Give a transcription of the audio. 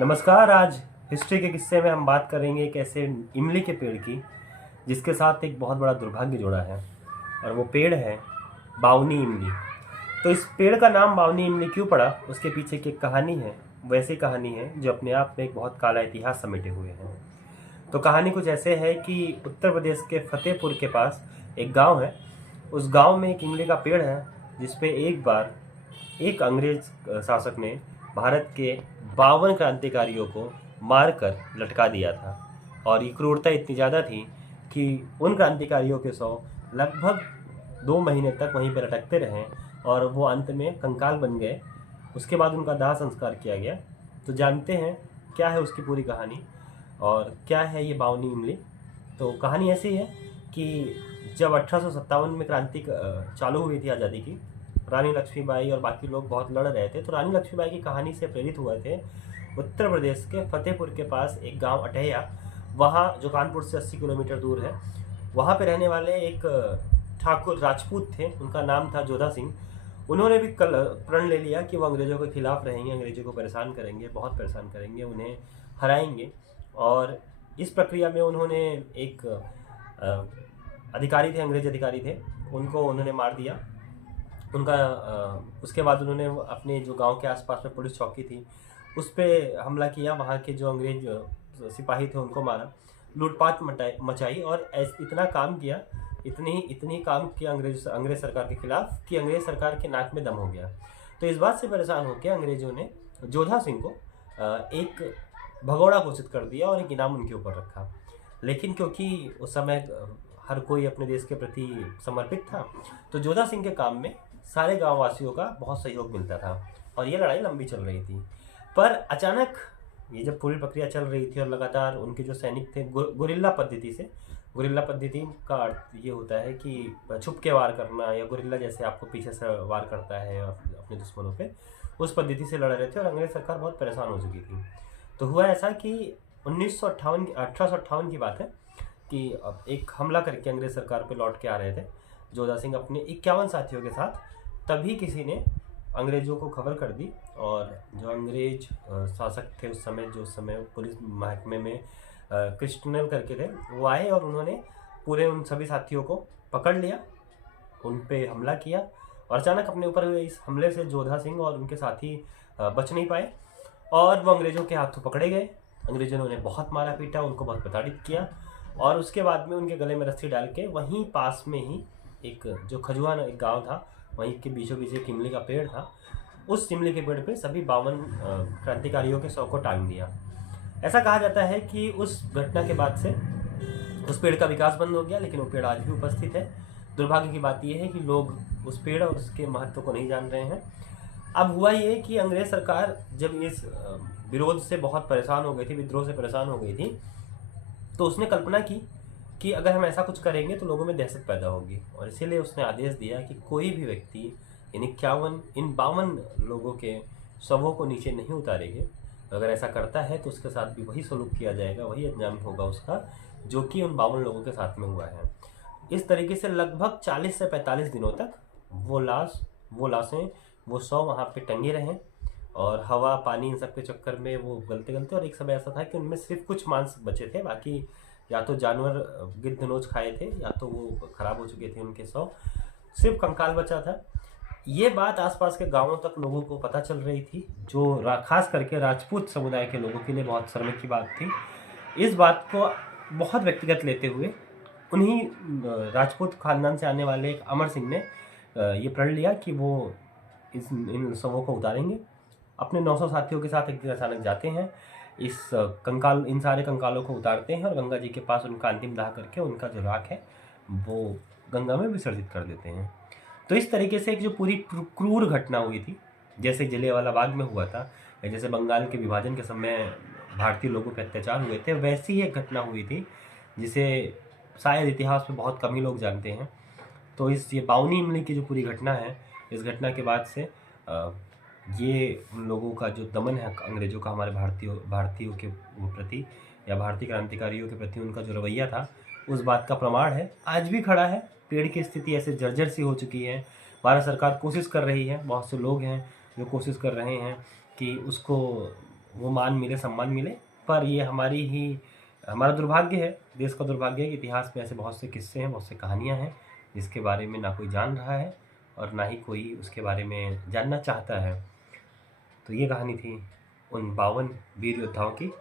नमस्कार। आज हिस्ट्री के किस्से में हम बात करेंगे एक ऐसे इमली के पेड़ की जिसके साथ एक बहुत बड़ा दुर्भाग्य जुड़ा है, और वो पेड़ है बावनी इमली। तो इस पेड़ का नाम बावनी इमली क्यों पड़ा, उसके पीछे की एक कहानी है। वैसी कहानी है जो अपने आप में एक बहुत काला इतिहास समेटे हुए हैं। तो कहानी कुछ ऐसे है कि उत्तर प्रदेश के फतेहपुर के पास एक गांव है। उस गांव में एक इमली का पेड़ है जिसपे एक बार एक अंग्रेज शासक ने भारत के 52 क्रांतिकारियों को मारकर लटका दिया था। और ये क्रूरता इतनी ज़्यादा थी कि उन क्रांतिकारियों के शव लगभग 2 महीने तक वहीं पर लटकते रहे और वो अंत में कंकाल बन गए। उसके बाद उनका दाह संस्कार किया गया। तो जानते हैं क्या है उसकी पूरी कहानी और क्या है ये बावनी इमली। तो कहानी ऐसी है कि जब 1857 में क्रांति चालू हुई थी आज़ादी की, रानी लक्ष्मीबाई और बाकी लोग बहुत लड़ रहे थे। तो रानी लक्ष्मीबाई की कहानी से प्रेरित हुए थे उत्तर प्रदेश के फतेहपुर के पास एक गांव अटैया, वहाँ जो कानपुर से 80 किलोमीटर दूर है। वहाँ पे रहने वाले एक ठाकुर राजपूत थे, उनका नाम था जोधा सिंह। उन्होंने भी कल प्रण ले लिया कि वो अंग्रेज़ों के खिलाफ रहेंगे, अंग्रेज़ों को परेशान करेंगे, बहुत परेशान करेंगे, उन्हें हराएंगे। और इस प्रक्रिया में उन्होंने एक अधिकारी थे, अंग्रेज अधिकारी थे, उनको उन्होंने मार दिया। उनका उसके बाद उन्होंने अपने जो गांव के आसपास में पुलिस चौकी थी उस पर हमला किया, वहाँ के जो अंग्रेज सिपाही थे उनको मारा, लूटपाट मचाई और इतना काम किया, इतनी काम किया अंग्रेज सरकार के खिलाफ कि अंग्रेज सरकार के नाक में दम हो गया। तो इस बात से परेशान होकर अंग्रेजों ने जोधा सिंह को एक भगोड़ा घोषित कर दिया और एक इनाम उनके ऊपर रखा। लेकिन क्योंकि उस समय हर कोई अपने देश के प्रति समर्पित था, तो जोधा सिंह के काम में सारे गांव वासियों का बहुत सहयोग मिलता था और ये लड़ाई लंबी चल रही थी। पर अचानक ये जब पूरी प्रक्रिया चल रही थी और लगातार उनके जो सैनिक थे गुरिल्ला पद्धति का अर्थ ये होता है कि छुप के वार करना, या गुरिल्ला जैसे आपको पीछे से वार करता है अपने दुश्मनों पे, उस पद्धति से लड़ रहे थे और अंग्रेज सरकार बहुत परेशान हो चुकी थी। तो हुआ ऐसा कि 1858 की बात है कि एक हमला करके अंग्रेज सरकार पे लौट के आ रहे थे जोधा सिंह अपने 51 साथियों के साथ। तभी किसी ने अंग्रेज़ों को खबर कर दी और जो अंग्रेज शासक थे उस समय पुलिस महकमे में क्रिस्टनल करके थे, वो आए और उन्होंने पूरे उन सभी साथियों को पकड़ लिया, उन पे हमला किया। और अचानक अपने ऊपर हुए इस हमले से जोधा सिंह और उनके साथी बच नहीं पाए और वो अंग्रेज़ों के हाथों पकड़े गए। अंग्रेज़ों ने उन्हें बहुत मारा पीटा, उनको बहुत प्रताड़ित किया और उसके बाद में उनके गले में रस्सी डाल के वहीं पास में ही एक जो खजुआन एक गांव था, वहीं के बीचों बीच एक इमली का पेड़ था। उस इमली के पेड़ पे सभी 52 क्रांतिकारियों के शव को टांग दिया। ऐसा कहा जाता है कि उस घटना के बाद से उस पेड़ का विकास बंद हो गया, लेकिन वो पेड़ आज भी उपस्थित है। दुर्भाग्य की बात यह है कि लोग उस पेड़ और उसके महत्व को नहीं जान रहे हैं। अब हुआ ये कि अंग्रेज सरकार जब इस विरोध से बहुत परेशान हो गई थी, विद्रोह से परेशान हो गई थी, तो उसने कल्पना की कि अगर हम ऐसा कुछ करेंगे तो लोगों में दहशत पैदा होगी। और इसीलिए उसने आदेश दिया कि कोई भी व्यक्ति इन 52 लोगों के शवों को नीचे नहीं उतारेंगे। अगर ऐसा करता है तो उसके साथ भी वही सलूक किया जाएगा, वही अंजाम होगा उसका जो कि उन 52 लोगों के साथ में हुआ है। इस तरीके से लगभग 40 से 45 दिनों तक वो लाशें वो शव वहाँ पे टंगे रहे और हवा पानी इन सब के चक्कर में वो गलते। और एक समय ऐसा था कि उनमें सिर्फ कुछ मांस बचे थे, बाकी या तो जानवर गिद्ध नोच खाए थे या तो वो खराब हो चुके थे उनके शव, सिर्फ कंकाल बचा था। ये बात आसपास के गांवों तक लोगों को पता चल रही थी, जो खास करके राजपूत समुदाय के लोगों के लिए बहुत शर्म की बात थी। इस बात को बहुत व्यक्तिगत लेते हुए उन्हीं राजपूत खानदान से आने वाले एक अमर सिंह ने ये प्रण लिया कि वो इन शवों को उतारेंगे। अपने 900 साथियों के साथ एक दिन अचानक जाते हैं, इन सारे कंकालों को उतारते हैं और गंगा जी के पास उनका अंतिम दाह करके उनका जो राख है वो गंगा में विसर्जित कर देते हैं। तो इस तरीके से एक जो पूरी क्रूर घटना हुई थी, जैसे जलियांवाला बाग में हुआ था या जैसे बंगाल के विभाजन के समय भारतीय लोगों पर अत्याचार हुए थे, वैसी ही एक घटना हुई थी जिसे शायद इतिहास में बहुत कम ही लोग जानते हैं। तो ये बावनी इमली की जो पूरी घटना है, इस घटना के बाद से ये उन लोगों का जो दमन है अंग्रेज़ों का हमारे भारतीयों के प्रति या भारतीय क्रांतिकारियों के प्रति उनका जो रवैया था, उस बात का प्रमाण है। आज भी खड़ा है। पेड़ की स्थिति ऐसे जर्जर सी हो चुकी है। भारत सरकार कोशिश कर रही है, बहुत से लोग हैं जो कोशिश कर रहे हैं कि उसको वो मान मिले, सम्मान मिले। पर ये हमारा दुर्भाग्य है, देश का दुर्भाग्य है कि इतिहास में ऐसे बहुत से किस्से हैं, बहुत से कहानियाँ हैं जिसके बारे में ना कोई जान रहा है और ना ही कोई उसके बारे में जानना चाहता है। तो ये कहानी थी उन 52 वीर योद्धाओं की